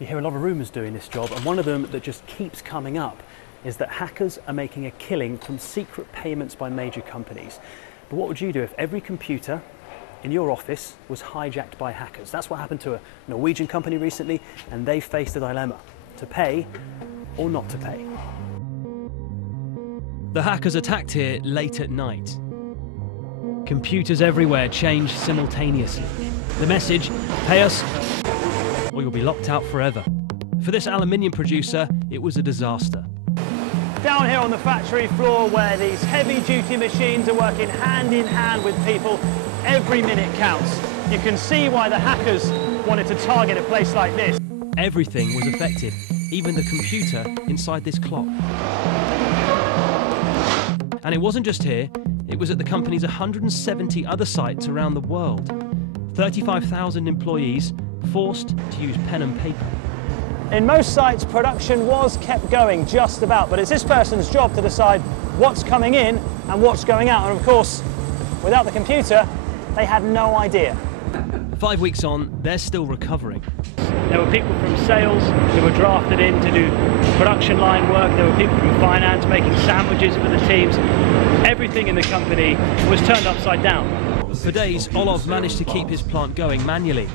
You hear a lot of rumours doing this job, and one of them that just keeps coming up is that hackers are making a killing from secret payments by major companies. But what would you do if every computer in your office was hijacked by hackers? That's what happened to a Norwegian company recently, and they faced a dilemma: to pay or not to pay. The hackers attacked here late at night. Computers everywhere changed simultaneously. The message: pay us or you'll be locked out forever. For this aluminium producer, it was a disaster. Down here on the factory floor, where these heavy-duty machines are working hand in hand with people, every minute counts. You can see why the hackers wanted to target a place like this. Everything was affected, even the computer inside this clock. And it wasn't just here, it was at the company's 170 other sites around the world. 35,000 employees forced to use pen and paper. In most sites, production was kept going just about, but it's this person's job to decide what's coming in and what's going out. And of course, without the computer, they had no idea. 5 weeks on, they're still recovering. There were people from sales who were drafted in to do production line work. There were people from finance making sandwiches for the teams. Everything in the company was turned upside down. For days, Olav managed to keep his plant going manually.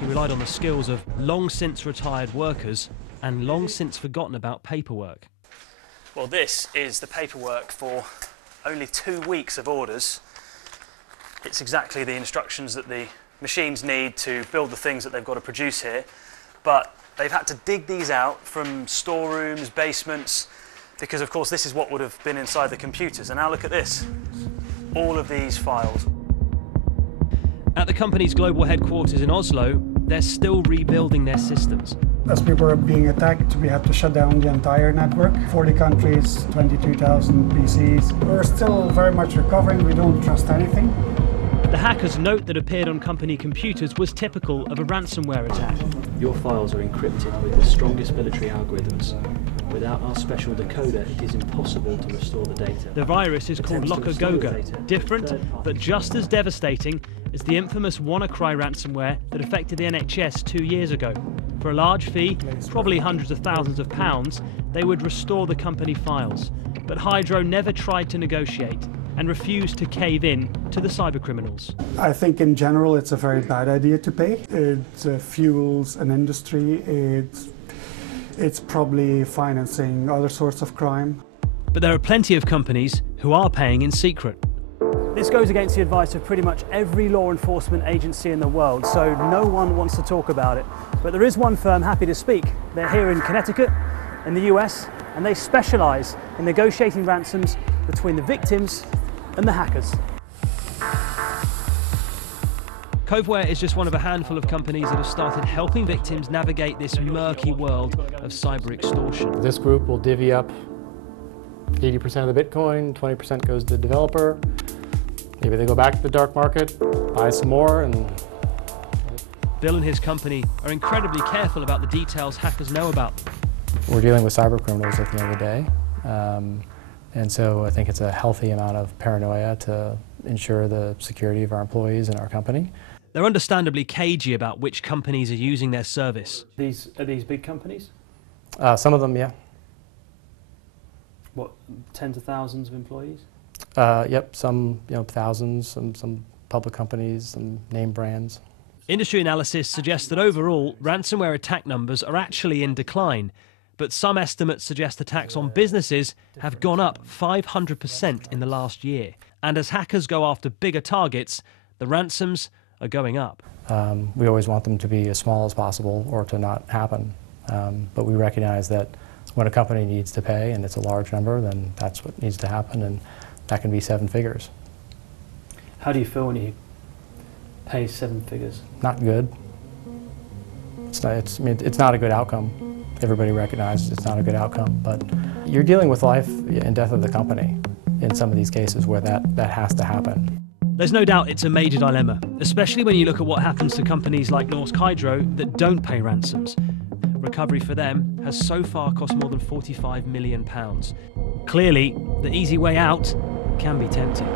He relied on the skills of long-since retired workers and long-since forgotten about paperwork. Well, this is the paperwork for only 2 weeks of orders. It's exactly the instructions that the machines need to build the things that they've got to produce here, but they've had to dig these out from storerooms, basements, because of course this is what would have been inside the computers. And now look at this, all of these files. At the company's global headquarters in Oslo, they're still rebuilding their systems. As we were being attacked, we had to shut down the entire network. 40 countries, 22,000 PCs. We're still very much recovering. We don't trust anything. The hacker's note that appeared on company computers was typical of a ransomware attack. Your files are encrypted with the strongest military algorithms. Without our special decoder, it is impossible to restore the data. The virus is called Lokagoga, different but just as devastating as the infamous WannaCry ransomware that affected the NHS 2 years ago. For a large fee, probably hundreds of thousands of pounds, they would restore the company files. But Hydro never tried to negotiate and refused to cave in to the cybercriminals. I think in general it's a very bad idea to pay. It fuels an industry. It's probably financing other sorts of crime. But there are plenty of companies who are paying in secret. This goes against the advice of pretty much every law enforcement agency in the world, so no one wants to talk about it. But there is one firm happy to speak. They're here in Connecticut, in the US, and they specialise in negotiating ransoms between the victims and the hackers. Coveware is just one of a handful of companies that have started helping victims navigate this murky world of cyber extortion. This group will divvy up 80% of the Bitcoin, 20% goes to the developer. Maybe they go back to the dark market, buy some more, and... Bill and his company are incredibly careful about the details hackers know about them. We're dealing with cyber criminals at the end of the day. And so I think it's a healthy amount of paranoia to ensure the security of our employees and our company. They're understandably cagey about which companies are using their service. Are these big companies? Some of them, yeah. What, tens of thousands of employees? Yep, some thousands, some public companies, some name brands. Industry analysis suggests that overall, ransomware attack numbers are actually in decline, but some estimates suggest attacks on businesses have gone up 500% in the last year. And as hackers go after bigger targets, the ransoms are going up. We always want them to be as small as possible or to not happen. But we recognize that when a company needs to pay and it's a large number, then that's what needs to happen, and that can be 7 figures. How do you feel when you pay 7 figures? Not good. It's not a good outcome. Everybody recognizes it's not a good outcome, but you're dealing with life and death of the company in some of these cases where that has to happen. There's no doubt it's a major dilemma, especially when you look at what happens to companies like Norsk Hydro that don't pay ransoms. Recovery for them has so far cost more than £45 million. Clearly, the easy way out can be tempting.